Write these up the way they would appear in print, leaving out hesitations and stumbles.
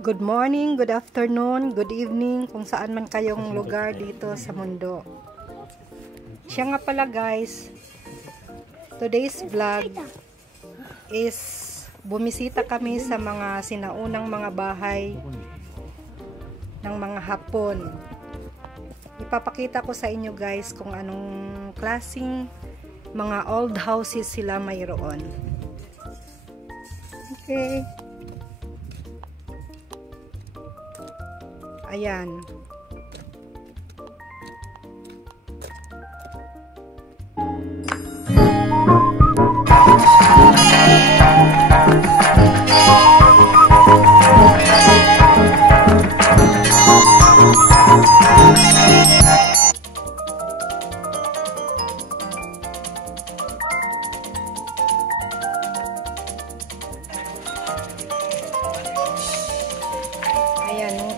Good morning, good afternoon, good evening, kung saan man kayong lugar dito sa mundo. Siya nga pala guys, today's vlog is bumisita kami sa mga sinaunang mga bahay ng mga Hapon. Ipapakita ko sa inyo guys kung anong klaseng mga old houses sila mayroon. Okay. Ayan.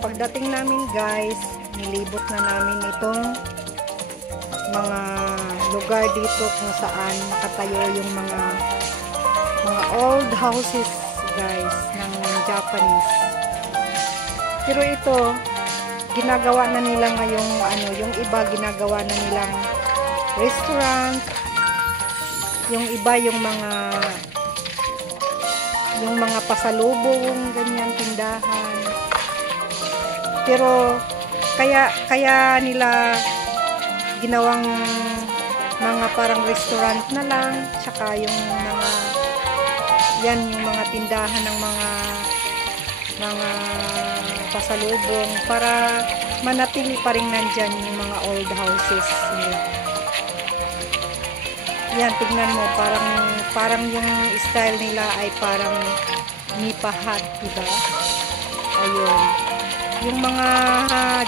Pagdating namin guys, nilibot na namin itong mga lugar dito kung saan nakatayo yung mga old houses guys ng Japanese. Pero ito, ginagawa na nila ngayong yung iba ginagawa na nilang restaurant, yung iba yung mga pasalubong, ganyan, tindahan. Pero kaya nila ginawang mga parang restaurant na lang, tsaka yung mga tindahan ng mga pasalubong para manatili pa rin nandyan yung mga old houses nila. Yan, tignan mo, parang yung style nila ay parang nipa hut, diba? Ayun. Yung mga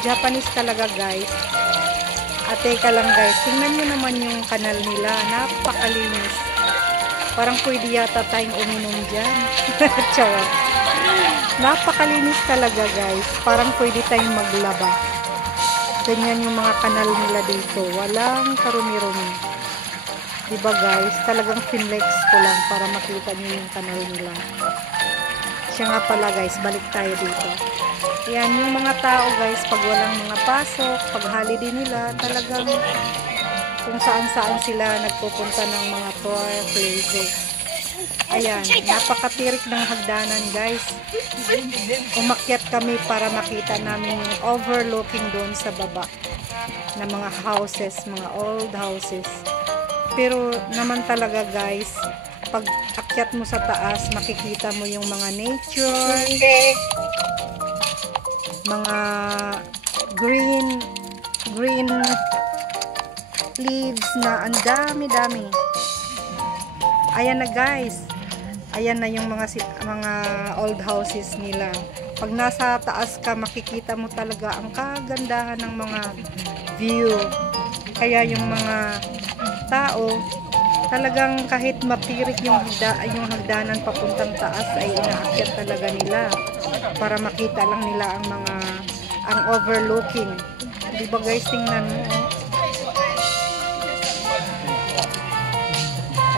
Japanese talaga guys. At teka lang guys, tingnan nyo naman yung kanal nila, napakalinis. Parang pwede yata tayong uminom dyan. Charot. Napakalinis talaga guys, parang pwede tayong maglaba. Ganyan yung mga kanal nila dito, walang karumi-rumi. Diba guys, talagang finlex ko lang para makita nyo yung kanal nila. Siya nga pala guys, balik tayo dito. Yan, yung mga tao guys, pag walang mga pasok, pag holiday nila, talagang kung saan-saan sila nagpupunta ng mga tour places. Ayan, napakatirik ng hagdanan guys. Umakyat kami para makita namin yung overlooking doon sa baba na mga houses, mga old houses. Pero naman talaga guys, pag akyat mo sa taas, makikita mo yung mga nature, mga green leaves na ang dami-dami. Ayan na guys, ayan na yung mga old houses nila. Pag nasa taas ka, makikita mo talaga ang kagandahan ng mga view. Kaya yung mga tao talagang kahit matirik yung hagdanan papuntang taas ay inaakyat talaga nila para makita lang nila ang overlooking. Di ba guys, tingnan mo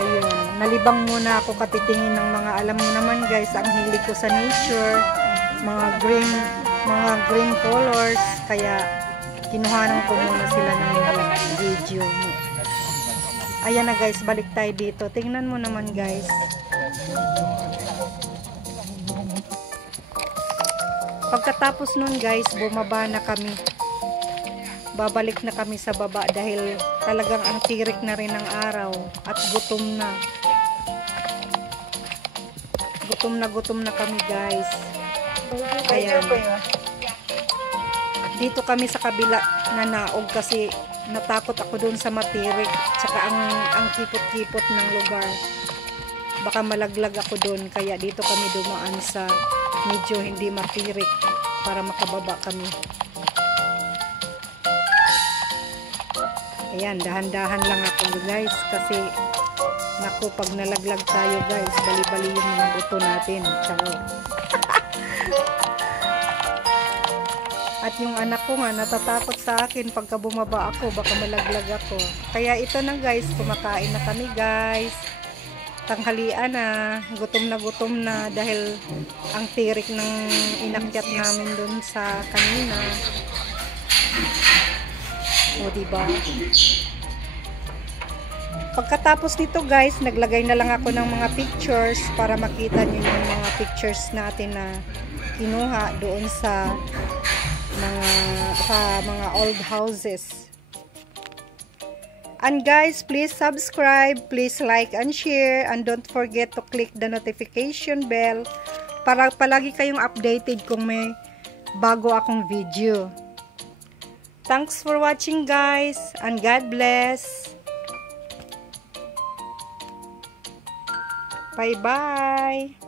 ayun, nalibang muna ako katitingin ng mga, alam mo naman guys, ang hilig ko sa nature, mga green colors, kaya kinuhanan ko muna sila ng video. Ayan na guys, balik tayo dito. Tingnan mo naman guys. Pagkatapos nun guys, bumaba na kami. Babalik na kami sa baba dahil talagang ang tirik na rin ng araw at gutom na. Gutom na kami guys. Ayan. Dito kami sa kabila na naog kasi natakot ako dun sa matirik, tsaka ang kipot-kipot ng lugar. Baka malaglag ako dun, kaya dito kami dumaan sa medyo hindi matirik para makababa kami. Ayan, dahan-dahan lang ako guys kasi naku, pag nalaglag tayo guys, bali-bali yung mga buto natin. Charot. At yung anak ko nga natatakot sa akin pagka bumaba ako, baka malaglag ako. Kaya ito na guys, kumakain na kami guys. tanghalian na gutom na dahil ang tirik ng inakyat namin dun sa kanina. O diba? Pagkatapos nito guys, naglagay na lang ako ng mga pictures para makita niyo yung mga pictures natin na kinuha doon sa mga old houses. And guys, please subscribe, please like and share, and don't forget to click the notification bell para palagi kayong updated kung may bago akong video. Thanks for watching guys, and God bless. Bye bye.